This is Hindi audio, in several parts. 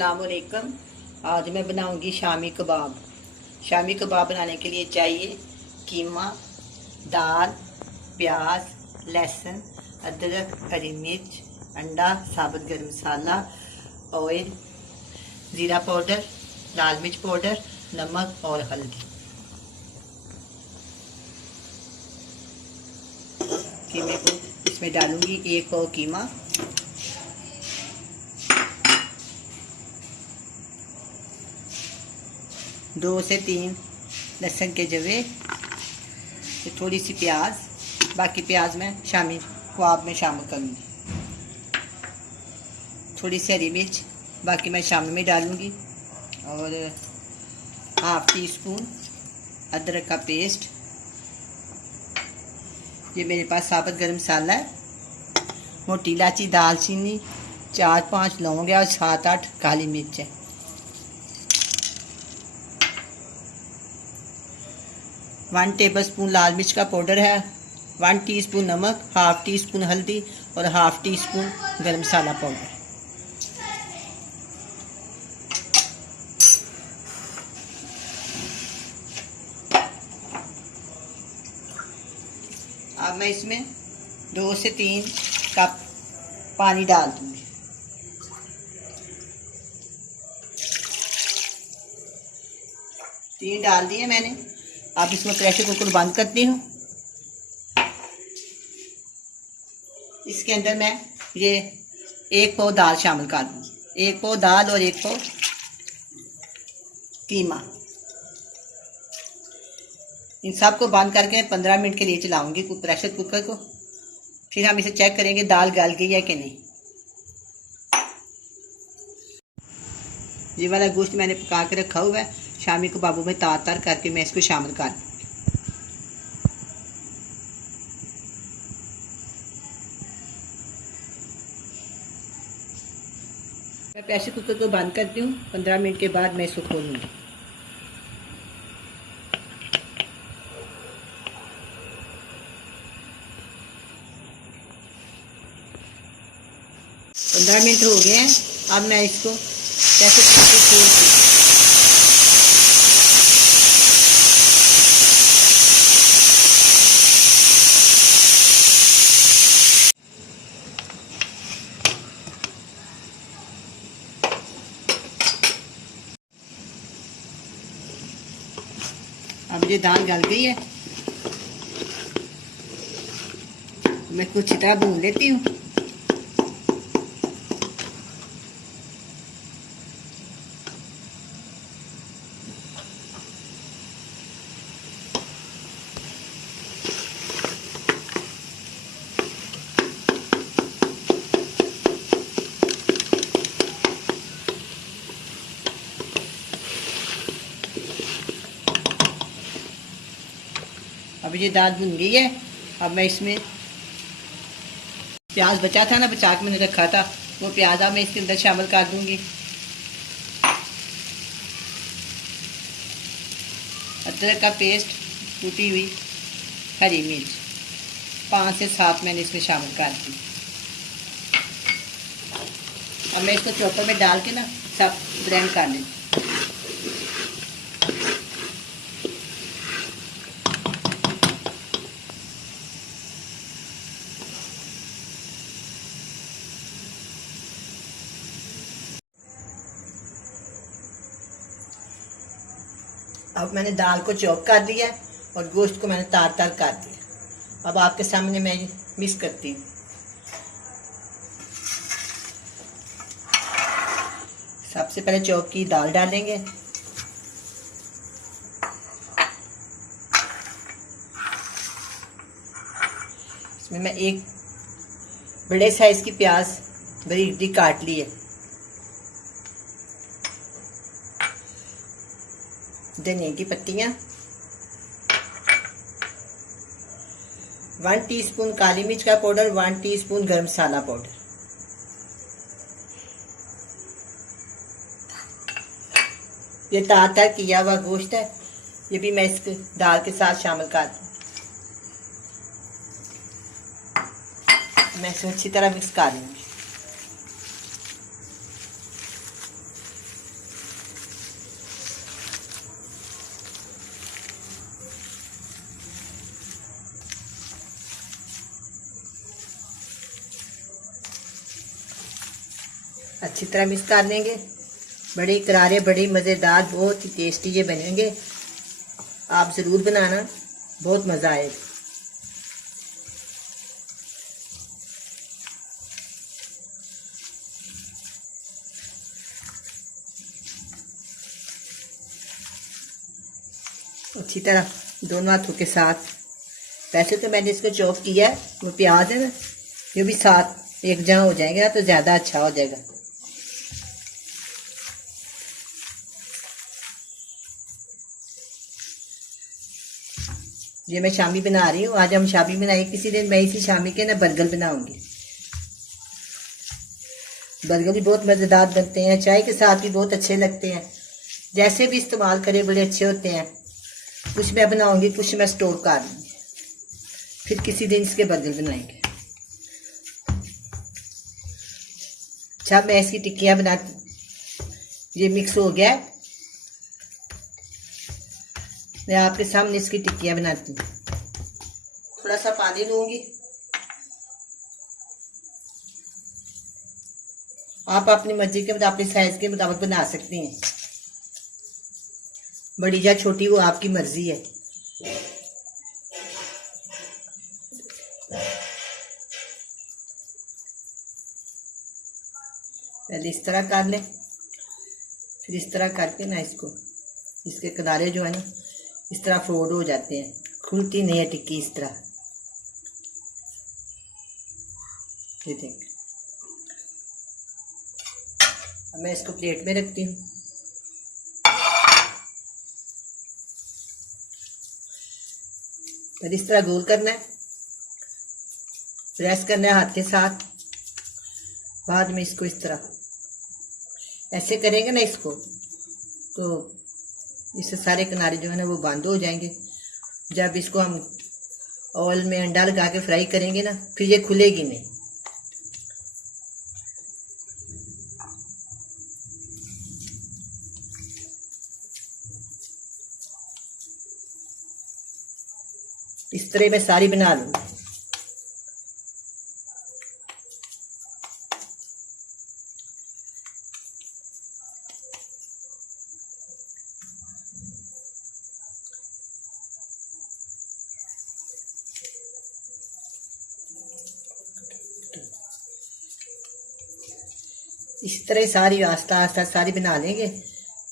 अस्सलाम वालेकुम। आज मैं बनाऊंगी शामी कबाब। शामी कबाब बनाने के लिए चाहिए कीमा, दाल, प्याज, लहसुन, अदरक, हरी मिर्च, अंडा, साबुत गरम मसाला, ऑयल, ज़ीरा पाउडर, लाल मिर्च पाउडर, नमक और हल्दी। कीमे को इसमें डालूंगी 1 पाव कीमा, 2 से 3 लहसुन के जवे, थोड़ी सी प्याज, बाकी प्याज मैं शामी कबाब में शामिल करूँगी। थोड़ी सी हरी मिर्च बाकी मैं शामी में डालूँगी और हाफ टी स्पून अदरक का पेस्ट। ये मेरे पास साबुत गरम मसाला है, मोटी इलायची, दालचीनी, 4-5 लौंग है और 7-8 काली मिर्च है। वन टेबल स्पून लाल मिर्च का पाउडर है, 1 टीस्पून नमक, हाफ टी स्पून हल्दी और हाफ टी स्पून गरम मसाला पाउडर। अब मैं इसमें 2 से 3 कप पानी डाल दूंगी। तीन डाल दिए मैंने। अब इसमें प्रेशर कुकर बंद करती हूँ। इसके अंदर मैं ये 1 पाव दाल शामिल कर दूँगी। 1 पाव दाल और 1 पाव कीमा। इन सब को बंद करके 15 मिनट के लिए चलाऊंगी प्रेशर कुकर को। फिर हम इसे चेक करेंगे दाल गल गई है कि नहीं। ये वाला गोश्त मैंने पका के रखा हुआ है, शामी कबाबों में तार तार करके मैं इसको शामिल कर। मैं प्रेशर कुकर को बंद करती हूँ। 15 मिनट के बाद मैं इसको खोलूँगी। पंद्रह मिनट हो गए हैं। अब मैं इसको प्रेशर कुकर को खोलती हूँ। अब ये दाल गल गई है, मैं कुछ तरह भून लेती हूँ। अब ये दाल भुन गई है। अब मैं इसमें प्याज बचा था ना, बचा के मैंने रखा था, वो प्याज अब मैं इसके अंदर शामिल कर दूंगी। अदरक का पेस्ट, कूटी हुई हरी मिर्च 5 से 7 मैंने इसमें शामिल कर दी। अब मैं इसको चॉपर में डाल के ना सब ब्लेंड कर लेती। अब मैंने दाल को चॉप कर दिया और गोश्त को मैंने तार तार कर दिया। अब आपके सामने मैं मिक्स करती हूँ। सबसे पहले चॉप की दाल डालेंगे, इसमें मैं एक बड़े साइज की प्याज बारीक काट ली है, धनिया की पत्तियां, 1 टीस्पून काली मिर्च का पाउडर, 1 टीस्पून गरम मसाला पाउडर। ये तार तार किया हुआ गोश्त है, ये भी मैं इस दाल के साथ शामिल कर दूँ। मैं इसे अच्छी तरह मिक्स कर लूँगी। अच्छी तरह मिक्स कर लेंगे। बड़े करारे, बड़े मज़ेदार, बहुत ही टेस्टी ये बनेंगे। आप ज़रूर बनाना, बहुत मज़ा आएगा। अच्छी तरह दोनों हाथों के साथ। वैसे तो मैंने इसको चॉप किया है, वो प्याज है ना, ये भी साथ एक जहाँ हो जाएंगे ना तो ज़्यादा अच्छा हो जाएगा। ये मैं शामी बना रही हूँ। आज हम शामी बनाए, किसी दिन मैं इसी शामी के ना बर्गर बनाऊंगी। बर्गर भी बहुत मज़ेदार बनते हैं, चाय के साथ भी बहुत अच्छे लगते हैं। जैसे भी इस्तेमाल करें बड़े अच्छे होते हैं। कुछ मैं बनाऊंगी, कुछ मैं स्टोर कर लूँगी, फिर किसी दिन इसके बर्गर बनाएंगे। अच्छा, मैं इसकी टिक्कियाँ बनाती, ये मिक्स हो गया है। मैं आपके सामने इसकी टिक्कियाँ बनाती हूँ। थोड़ा सा पानी लूँगी। आप अपनी मर्जी के मुताबिक, अपने साइज के मुताबिक बना सकते हैं। बड़ी या छोटी वो आपकी मर्जी है। पहले इस तरह कर लें, फिर इस तरह करके ना इसको, इसके किनारे जो है ना इस तरह फोल्ड हो जाते हैं, खुलती नहीं है टिक्की इस तरह। ये देख, अब मैं इसको प्लेट में रखती हूँ। फिर इस तरह गोल करना है, प्रेस करना है हाथ के साथ। बाद में इसको इस तरह ऐसे करेंगे ना इसको, तो इससे सारे किनारे जो है ना वो बंद हो जाएंगे। जब इसको हम ऑयल में अंडा लगा के फ्राई करेंगे ना, फिर ये खुलेगी नहीं। इस तरह मैं सारी बना लूँगी। इस तरह सारी आस्ता आस्ता सारी बना लेंगे,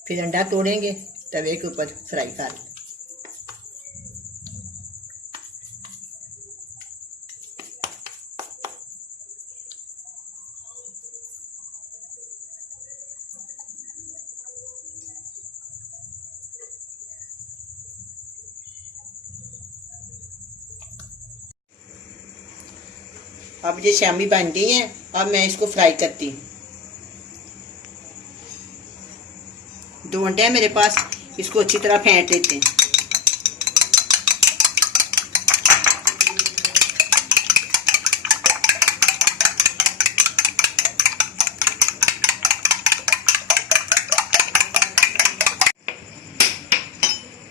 फिर अंडा तोड़ेंगे, तवे के ऊपर फ्राई कर लेंगे। अब ये शामी बन गई है, अब मैं इसको फ्राई करती हूँ। 2 अंडे हैं मेरे पास, इसको अच्छी तरह फेंट लेते हैं।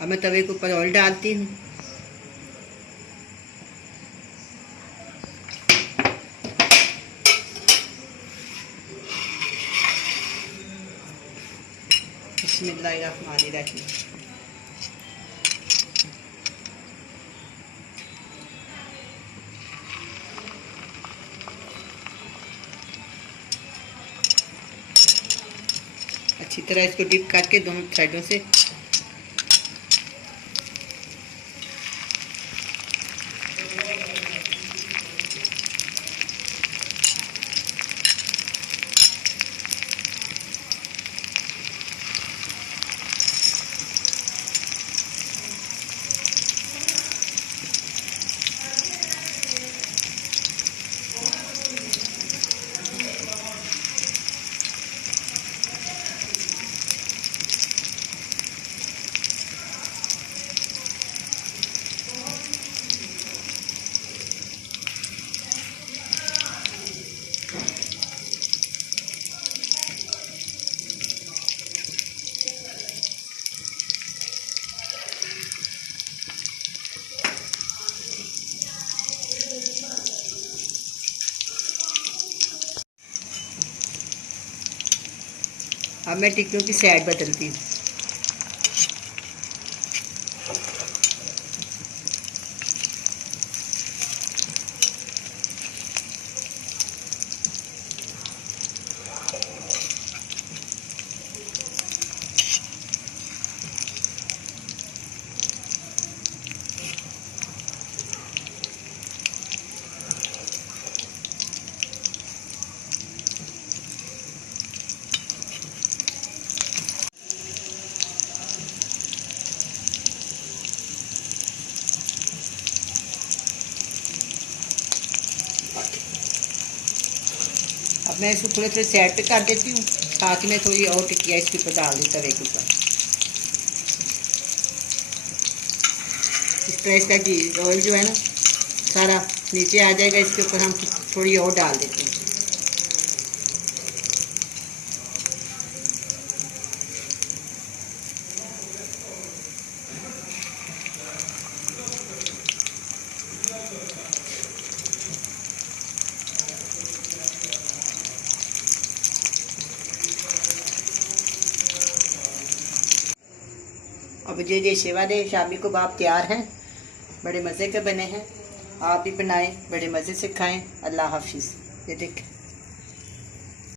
अब मैं तवे के ऊपर ऑयल डालती हूँ। बिस्मिल्लाहिर्रहमानिर्रहीम। अच्छी तरह इसको डिप करके दोनों साइडों से अब मैं टिक्कियों की साइड बदलती हूँ। अब मैं इसको थोड़े थोड़े साइड पे कर देती हूँ, साथ ही मैं थोड़ी और टिक्कियाँ इसके ऊपर डाल दी तवे के ऊपर। इस तरह इसका घी ऑयल जो है ना सारा नीचे आ जाएगा। इसके ऊपर हम थोड़ी और डाल देते हैं। अब ये सेवा दे शामी कबाब तैयार हैं, बड़े मज़े के बने हैं। आप भी बनाएं, बड़े मज़े से खाएं। अल्लाह हाफिज़। ये देखें।